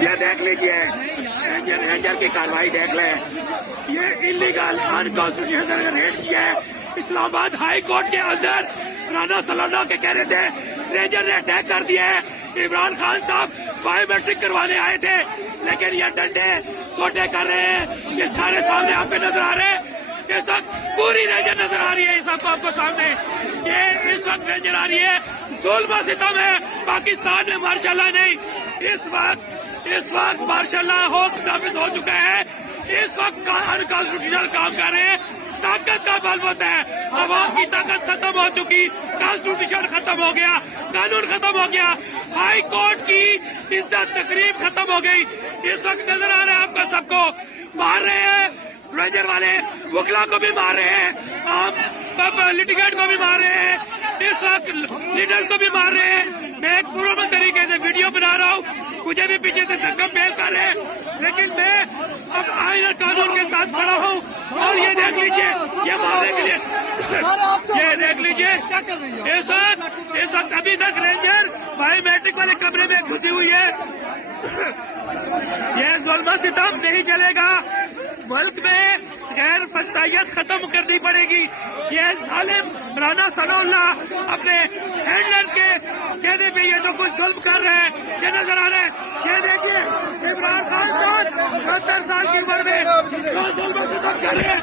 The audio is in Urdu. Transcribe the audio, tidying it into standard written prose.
یہ دیکھ لیجیے رینجر کی کاروائی دیکھ لیں. یہ انلیگل انکانسٹیٹیوشنل ریڈ کیا ہے اسلام آباد ہائی کورٹ کے اندر. رانا سلانہ کے کہہ رہے تھے رینجر نے اٹیک کر دیا ہے. عمران خان صاحب بایو میٹرک کروانے آئے تھے لیکن یہ ڈنڈے سوٹے کر رہے ہیں. یہ سارے سامنے آپ پہ نظر آ رہے ہیں. اس وقت پوری رینجر نظر آ رہی ہے اس وقت آپ کو سامنے. یہ اس وقت رینجر آ رہی ہے. ظلم و ستم ہے پاکستان میں ماشاء اللہ نہیں. اس وقت ماشاء اللہ نافذ ہو چکا ہے. اس وقت انکانسٹیٹیوشنل کام کر رہے ہیں. طاقت کا بل ہوتا ہے. عوام کی طاقت ختم ہو چکی. کانسٹیٹیوشن ختم ہو گیا. قانون ختم ہو گیا. ہائی کورٹ کی عزت تقریب ختم ہو گئی. اس وقت نظر آ رہا ہے آپ کو سب کو مار رہے ہیں. رینجر والے وکلا کو بھی مار رہے ہیں. عام لٹیگیٹ کو بھی مار رہے ہیں. اس وقت لیڈرز کو بھی مار رہے ہیں. میں ایک پرومو طریقے سے ویڈیو بنا رہا ہوں. مجھے بھی پیچھے سے دھکم پیل کر رہے ہیں لیکن میں اب آئین اور قانون کے ساتھ کھڑا ہوں. اور یہ دیکھ لیجیے یہ مارنے کے لیے یہ دیکھ لیجیے اس وقت ابھی تک رینجر بایو میٹرک والے کمرے میں گھسی ہوئی ہے. یہ ظلم و ستم نہیں چلے گا. ملک میں غیر فسطائیت ختم کرنی پڑے گی. یہ ظالم رانا ثناء اللہ اپنے ہینڈلر کے کہنے پہ یہ جو کچھ ظلم کر رہے ہیں یہ نظر آ رہا ہے. یہ دیکھیے عمران خان صاحب 70 سال کی عمر میں جو ظلم و ستم کر رہے ہیں.